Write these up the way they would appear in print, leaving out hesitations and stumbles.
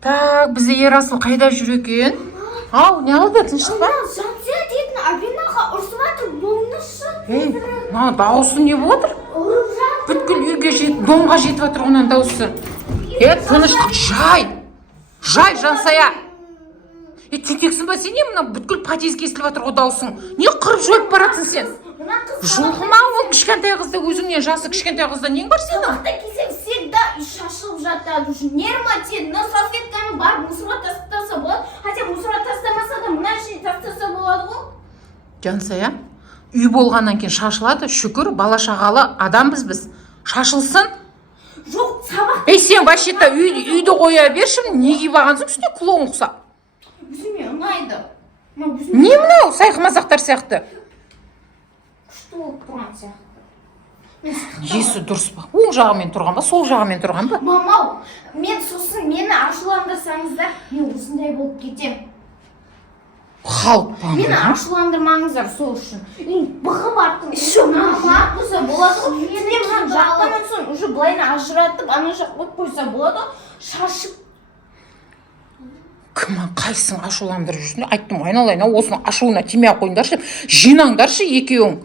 Так, бізде Ерасыл қайда жүр екен? Ау, не қылды, тыныштық па? Жансия дейтін Абинаға ұрсып жатыр, болмашы. Мына дауысы не болып отыр? Ұрып жатыр. Бүткіл үйге донға жетіп жатыр онан дауысы. Тыныштық, жай Жансая. Тентексің ба сен, мына бүткіл подъезд естіліп жатыр ғой даусың. Не қырып жойып баратсың сен? Жұлқыма ол кішкентай қызда, өзіңнен жасы кішкентай қызда нең бар сенің? Сабақта келсең всегда үй шашылып жатады уже. Нерватен, но салфетканы барып мусорға тастаса болады. Хотя мусорға тастамаса да мына жерге тастаса болады ғой. Жансая, үй болғаннан кейін шашылады, шүкір, бала шағалы адамбыз біз. Шашылсын. Жоқ, сабақ. Сен вообще-то үйді қоя берші, не киіп алғансың үстіне клоун ұқсап. Өзіме ұнайды. Не мынау сайқымазақтар сияқты? Күшті болып тұрған сияқты. Есі дұрыс па? Оң жағымен тұрған ба, сол жағымен тұрған ба? Мамау, мен сосын мені ашуландырсаңыздар, мен осындай болып кетем. Халық па? Мені ашуландырмаңыздар сол үшін. Бұғып аттым. Мама, болса болады ғой. Мен маған жақтан соң уже былайына ажыратып, ана жақ от қойса болады ғой. Шашып. Кім қайсың ашуландырып жүрсің? Айттым, айналайын, осының ашуына тимей қойыңдаршы, жинаңдаршы екеуің.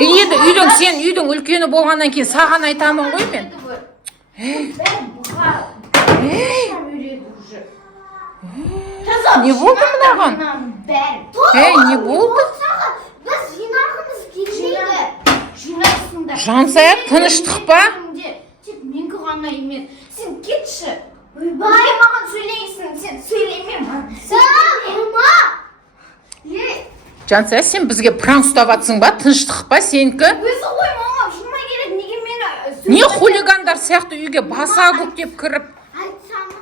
Енді сен үйдің үлкені болғаннан кейін саған айтамын ғой мен. Не болды мынаған? Не болды? Біз жинағымыз келмейді. Жинайсыңдар. Жансая, тыныштық па? Тек менгі ғана емес. Сен кетші. Ойбай, маған сөйлейсің, сен сөйлеме маған. Жансая, сен бізге пранк ұстап атсың ба? Тыныштық па сенікі? Өзі ғой мама, жумай керек, неге мені... Не хулигандар сияқты үйге баса көктеп кіріп? Айтсаны.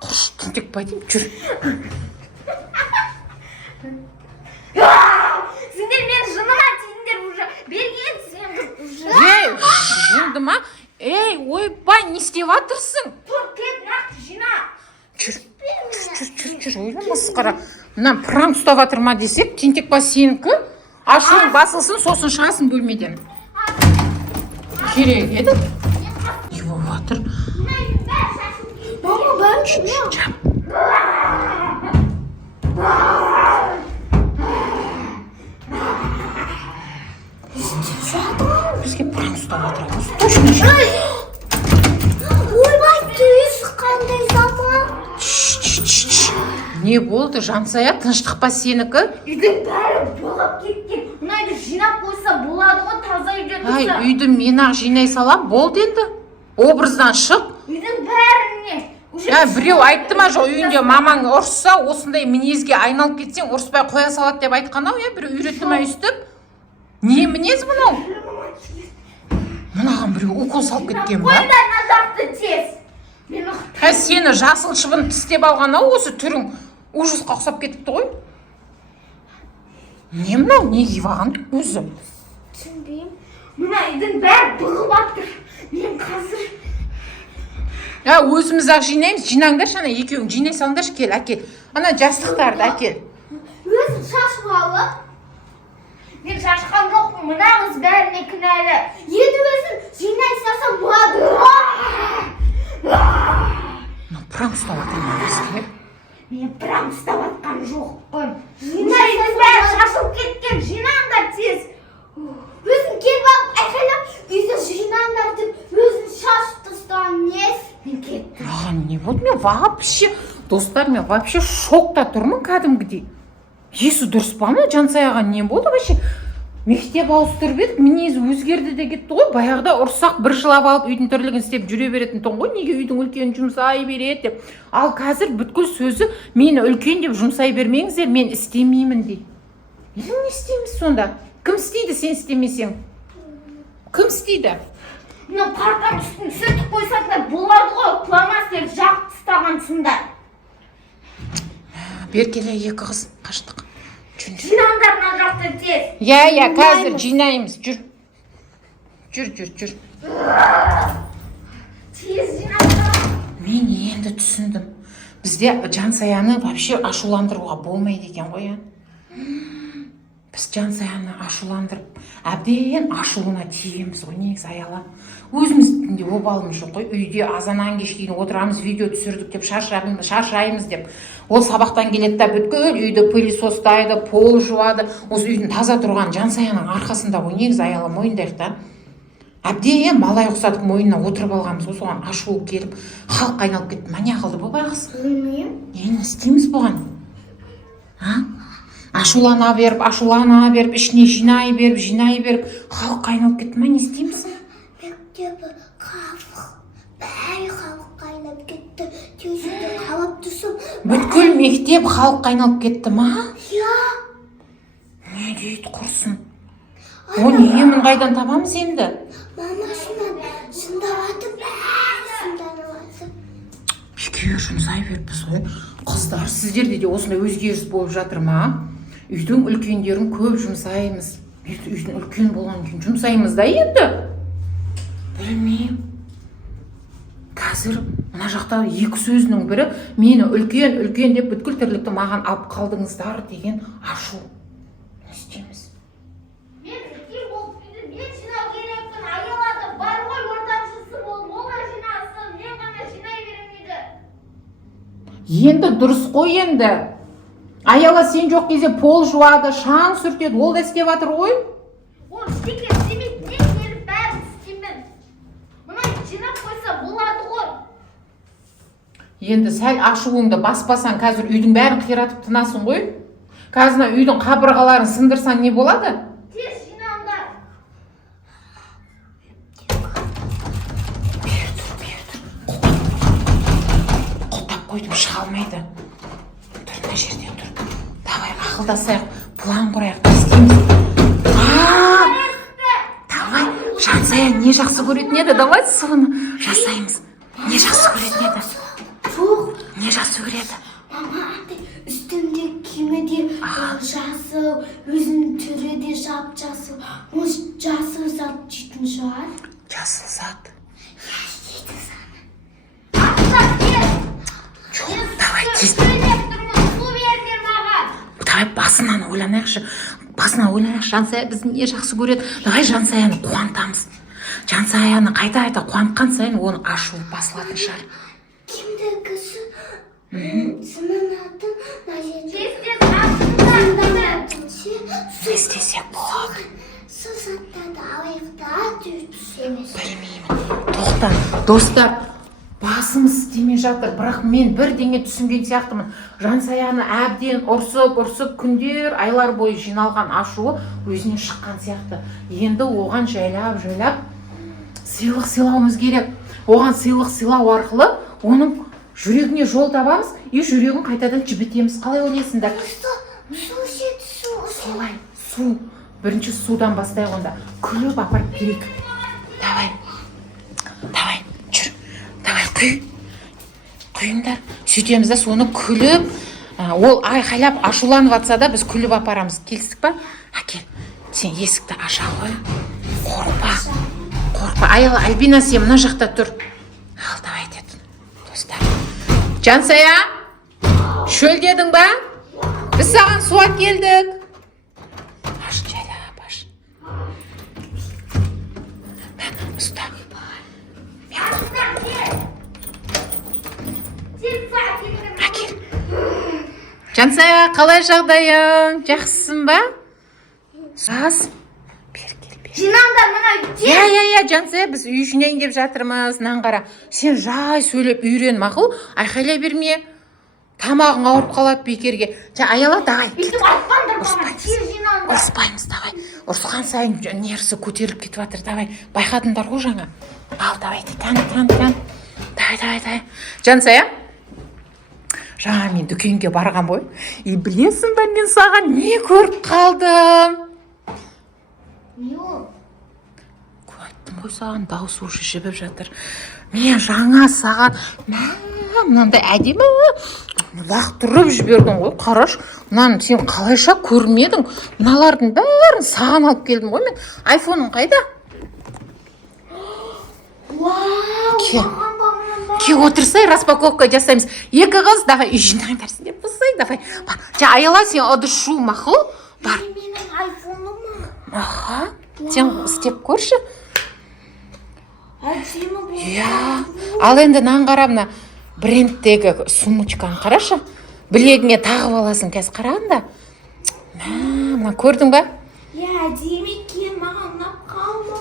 Құрш, тінтек па деймін, жүр. Сендер мен жыныма тиіндер уже. Берген сен уже. Жынды ма? Ойбай, не істеп атырсың? Тұр, кет, нақты жина. Жүр, ойлы масқара. Мына пранк ұстап атыр ма десек, тентек па сенікі? Ашуың басылсын, сосын шығасын бөлмеден. Керек еді? Не болып атыр? Мама, бәрін жина. Бізге пранк ұстап атыр. Точно жын. Ойбай, түйіс қандай заман. Не болды, Жансая, тыныштық па сенікі? Үйдің бәрі болып кеткен. Мұнайды жинап қойса болады ғой, таза үйде тұрса. Үйді мен-ақ жинай салам, болды енді. Образдан шық. Үйдің бәріне. Біреу айтты ма жоқ, үйінде мамаң ұрысса, осындай мінезге айналып кетсең, ұрыспай қоя салады деп айтқан ау, біреу үйретті ма өйстіп? Не мінез мынау? Мынаған біреу укол салып кеткен ба? Қойда назақты тез. Сені жасыл шыбын тістеп алған ау, осы түрің ужасқа ұқсап кетіпті ғой. Не мынау, не киіп алған өзі? Түсінбеймін. Мына үйдің бәрі бұғып атыр. Мен қазір... Өзіміз-ақ жинаймыз, жинаңдаршы, ана екеуің жинай салыңдаршы, кел, әкел. Ана жастықтарды әкел. Өзің шашып алып. Мен шашқан жоқпын, мынаңыз бәріне кінәлі. Енді өзің жинай салсам болады. Пранк ұстап атыр ма бізге? Мен пранк ұстап атқан жоқ қой. Жинайсыз бәрі шашылып кеткен, жинаңдар тез. Өзің келіп алып айқайлап, үйді жинаңдар деп, өзің шашып тастаған нес. Мен кеттім. Не болды, мен вообще, достар, мен вообще шокта тұрмын кәдімгідей. Есі дұрыс па ма? Жансаяға не болды вообще? Мектеп ауыстырып едік, мінезі өзгерді де кетті ғой. Баяғыда ұрсақ бір жылап алып үйдің тірлігін істеп жүре беретін тұғын ғой. Неге үйдің үлкен жұмсай береді деп. Ал қазір бүткіл сөзі мені үлкен деп жұмсай бермеңіздер, мен істемеймін дейді. Не істейміз сонда? Кім істейді сен істемесең? Кім істейді? Мына партаның үстін сүртіп қойсаңдар болады ғой, құламас деп жақ тастағансыңдар. Бер келе екі қыз, қаштық. Жинаңдар мына жақты тез. Қазір жинаймыз, жүр. Жүр. Тез жинаңдар. Мен енді түсіндім. Бізде Жансаяны вообще ашуландыруға болмайды екен ғой. біз Жансаяны ашуландырып әбден ашуына тиеміз ғой негізі аяла. Өзіміздің де обалымыз жоқ қой. Үйде азаннан кешке дейін отырамыз, видео түсірдік деп шаршаймыз деп. Ол сабақтан келеді да бүткіл үйді пылесостайды, пол жуады. Осы үйдің таза тұрған Жансаяның арқасында ғой негізі аяла, мойындайық та. Әбден малай ұқсатып мойнына отырып алғанбыз, соған ашуы келіп, халық айналып кетті. Мания қылды бұл байғыз. Білмеймін. Не істейміз бұған? Ашулана беріп, ішіне жинай беріп, халық айналып кетті. Не істейміз? Мектебі қауық, бәрі халық айналып кетті. Төсінде қалап түсіп. Бүткіл мектеп халық айналып кетті ма? Я. Не дейді құрсын? Оны емін қайдан табамыз енді? Мамасынан шындаватып, бәрі шынданыватып. Ішке жұмсай беріппіз ғой. Қыздар, сіздерде де осындай өзгеріс болып жатыр ма? Үйдің үлкендерін көп жұмсаймыз. Үйдің үлкен болған кейін жұмсаймыз да енді. Білмеймін. Қазір мына жақта екі сөзінің бірі мені үлкен деп бүткіл тірлікті маған алып қалдыңыздар деген ашу. Не істейміз? Енді дұрыс қой енді. Аяла сен жоқ кезде пол жуады, шаң сүртеді, ол да істеп жатыр ғой. Ол істеген істемейді, не келіп бәрін істеймін. Мұны жинап қойса болады ғой. Енді сәл ашуыңды баспасаң, қазір үйдің бәрін қиратып тынасың ғой. Қазір үйдің қабырғаларын сындырсаң не болады? Тез жинаңдар. Құлтап қойдым, шыға алмайды. Тұр, мына жерден тұр. Давай, ақылдасайық, план құрайық, не істейміз? Давай, Жансая не жақсы көретін еді? Давай соны жасаймыз. Не жақсы көретін еді? Жоқ. Не жақсы көреді? Мама, үстімде киімі де жасыл, өзінің түрі де жап-жасыл. Ол жасыл зат жейтін шығар. Жасыл зат. Жейді саны. Ақтап кел. Жоқ, давай, тез. Давай басынан ойланайықшы. Жансая біздің не жақсы көреді. Давай Жансаяны қуантамыз. Жансаяны қайта қуантқан сайын оның ашуы басылатын шығар. Kimde kızı? Sınanatın Не істесек болады? Сызатта да аяқта түсеміз. Білмеймін. Тоқта, достар, басымыз істемей жатыр, бірақ мен бірдеңе түсінген сияқтымын. Жансаяны әбден ұрсып күндер, айлар бойы жиналған ашуы өзінен шыққан сияқты. Енді оған жайлап сыйлық сыйлауымыз керек. Оған сыйлық сыйлау арқылы оның жүрегіне жол табамыз, жүрегін қайтадан жібітеміз. Қалай ойлайсыңдар? Солай, су. Бірінші судан бастайық онда. Күліп апарып берейік. Давай, жүр. Давай, құйыңдар. Сөйтеміз да соны күліп, ол айқайлап ашуланып атса да біз күліп апарамыз. Келістік па? Әкел, сен есікті аша ғой. Қорқпа. Аяла, Альбина, сен мына жақта тұр. Ал, давай деді. Достар. Жансая, шөлдедің ба? Біз саған су әкелдік. Аш, жайлап, аш. Мен ұста. Әкел. Жансая, қалай жағдайың? Жақсысың ба? Саз. Жинаңдар мұна. Я, Жансая, біз үй жинайын деп жатырмыз. Нан сен жай сөйлеп үйрен, мақұл? Айқайлай берме. Тамағың ауырып қалады бекерге. Аяла, давай. Бүйтіп айтқандар бана, тез жинаңдар. Ұрыспаймыз, давай. Ұрысқан сайын нервісі көтеріліп кетіп жатыр, давай. Байқадыңдар ғой жаңа. Ал, давай, тан. Давай. Жансая, жаңа мен дүкенге барған бой. Білесің бе, мен саған не көріп қалдым? Не ол? Айттым ғой саған, дауысы уже жібіп жатыр. Мен жаңа саған мынандай әдемі лақтырып жібердің ғой. Қараш, мынаны сен қалайша көрмедің? Мыналардың бәрін саған алып келдім ғой мен. Айфоның қайда? Ке отырсай, распаковка жасаймыз. Екі қыз, давай үй жинаңдар деп болсай, давай. Аяла, сен ыдыс жу, мақұл? Бар. Менің Аха, сен істеп көрші. Әдемі болды. Иә. Ал енді нан қара, мына брендтегі сумочканы қарашы. Білегіңе тағып аласың, қазір қарағанда. Мына көрдің ба? Иә, әдемі екен, маған ұнап қалды.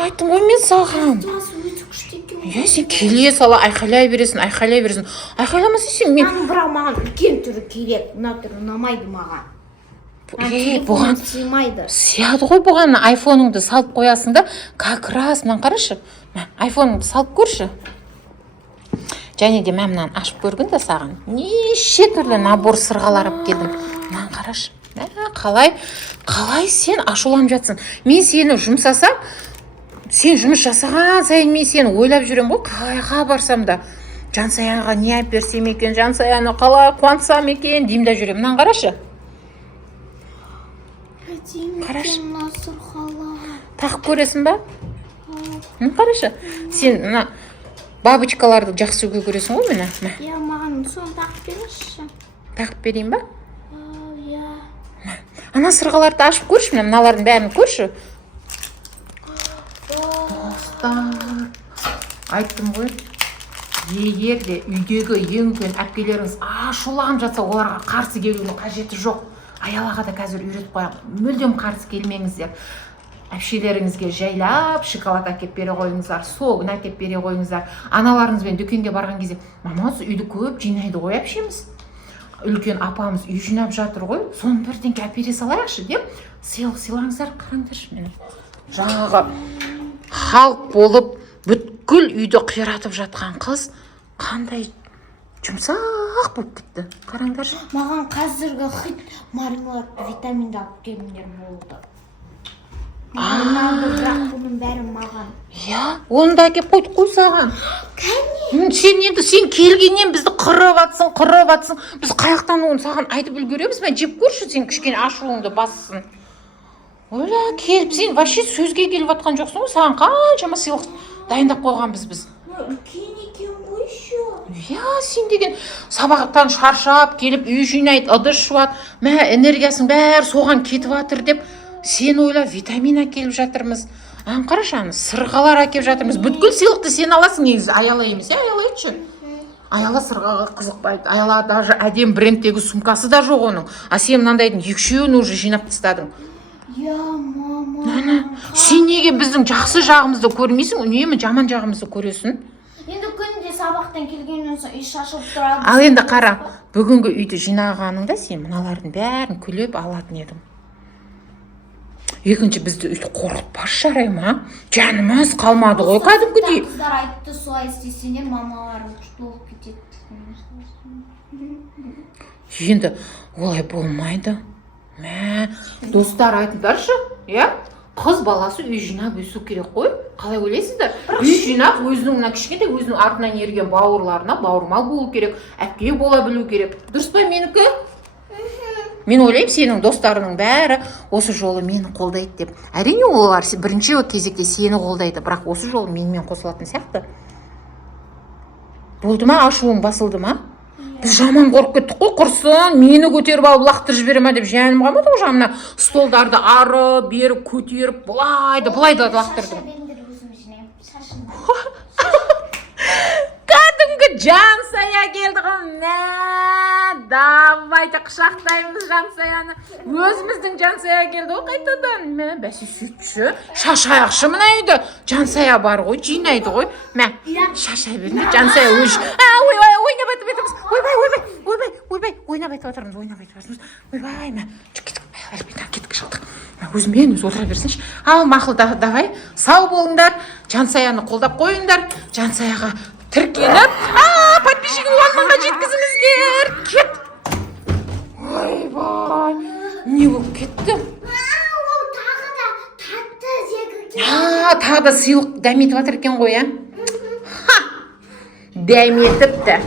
Айттым ғой мен саған. Өте күшті екен. Иә, сен келе сала айқайлай бересің. Айқайламаса сен мен... Бірақ маған үлкен түрі керек. Мына түрі ұнамайды маған. Бұған сыймайды. сияды ғой бұған. Айфоныңды салып қоясың да, как раз мынаны қарашы. Айфоныңды салып көрші. Және де мен мынаны ашып көргін де саған. Неше түрлі набор сырғалар алып келдім. Мынаны қарашы. Қалай сен ашуланып жатсың? Мен сені жұмсасам, сен жұмыс жасаған сайын мен сені ойлап жүрем ғой, қайға барсам да. Жансаяға не әперсем екен, Жансаяны қалай қуантсам екен, деймін да жүрем. Мынаны қарашы. Қарашы. Тақып көресің ба? Қарашы. Сен мына бабочкаларды жақсы көресің ғой мені? Иә, маған соны тақып беріңізші. Тақып берейін ба? Иә. Ана сырғаларды ашып көрші, мыналардың бәрін көрші. Достар, айттым ғой, егер де үйдегі ең үлкен әпкелеріңіз ашуланып жатса, оларға қарсы келудің қажеті жоқ. Аялаға да қазір үйретіп қоямын. Мүлдем қарсы келмеңіздер. Әпшелеріңізге жайлап шоколад әкеп бере қойыңыздар, согын әкеп бере қойыңыздар. Аналарыңызбен дүкенге барған кезде, мама, үйді көп жинайды ғой әпшеміз. Үлкен апамыз үй жинап жатыр ғой, соны бірдеңке әпере салайықшы деп, сыйлаңыздар, қараңдаршы мені. Жаңағы халық болып бүткіл үйді қиратып жатқан қыз қандай жұмсақ болып кетті. Қараңдаршы. Маған қазіргі хит мармелад витаминді алып келіңдер болды. Бірақ бұның бәрі маған. Иә, оны да әкеп қойдық қой саған. Кәне? Сен келгеннен бізді қырып атсың. Біз қаяқтан оны саған айтып үлгереміз бе? Жеп көрші, сен кішкене ашуыңды бассын. Оля, келіп сен вообще сөзге келіп атқан жоқсың ғой, саған қаншама сыйлық дайындап қойғанбыз біз. Үлкен екен ғой шо. Иә, сен деген сабақтан шаршап келіп үй жинайды, ыдыс жуады, энергиясың бәрі соған кетіп жатыр деп сен ойлап витамин әкеліп жатырмыз. Қарашы, сырғалар әкеліп жатырмыз. Бүткіл сыйлықты сен аласың, негізі Аяла емес, Аяла етші. Аяла сырғаға қызықпайды. Аяла даже әдем брендтегі сумкасы да жоқ оның. А сен мынандайдың екшеуін уже жинап тастадың. Я, мама. Сен неге біздің жақсы жағымызды көрмейсің, үнемі жаман жағымызды көресің? Енді күнде сабақтан келгеннен соң үй шашылып тұрады. Ал енді қара, бүгінгі үйді жинағаныңда сен мыналардың бәрін күлеп алатын едім. Екінші бізді үйді қорқытпашы жарай ма? Жанымыз қалмады ғой кәдімгідей. Қыздар айтты, солай істесеңдер мамаларың күшті болып кетеді. Енді олай болмайды. Достар айтыңдаршы, иә? Қыз баласы үй жинап өсу керек қой. Қалай ойлайсыздар? Үй жинап өзінің мына кішкентай өзінің артынан ерген бауырларына бауырмал болу керек, әпке бола білу керек. Дұрыс па менікі? Мен ойлаймын, сенің достарының бәрі осы жолы мені қолдайды деп. Әрине олар бірінші кезекте сені қолдайды, бірақ осы жолы менімен қосылатын сияқты. Болды ма, ашуың басылды ма? Біз жаман қорқып кеттік қой, құрсын, мені көтеріп алып лақтырып жібере ма деп жаным қалмады ғой, жаңа столдарды ары бері көтеріп былайды лақтырдым. Кәдімгі Жансая келді ғой. Давайте құшақтаймыз Жансаяны. Өзіміздің Жансая келді ғой қайтадан. Бәсе сөйтші, шашайықшы мына үйді. Жансая бар ғой, жинайды ғой. Шашай беріңдер, Жансая өш. Ойнап айтып етіміз. Ойнап айтып отырмыз. Кеттік шалдық. Өзімен өзі отыра берсінші. Ал мақыл, давай, сау болыңдар. Жансаяны қолдап қойыңдар. Жансаяға тіркеліп, подписчигін 10 мыңға жеткізіңіздер. Кет. Ойбай, не болып кетті? Ол тағы да татты жегі. Тағы да сыйлық дәметіп жатыр екен ғой, дәметіпті.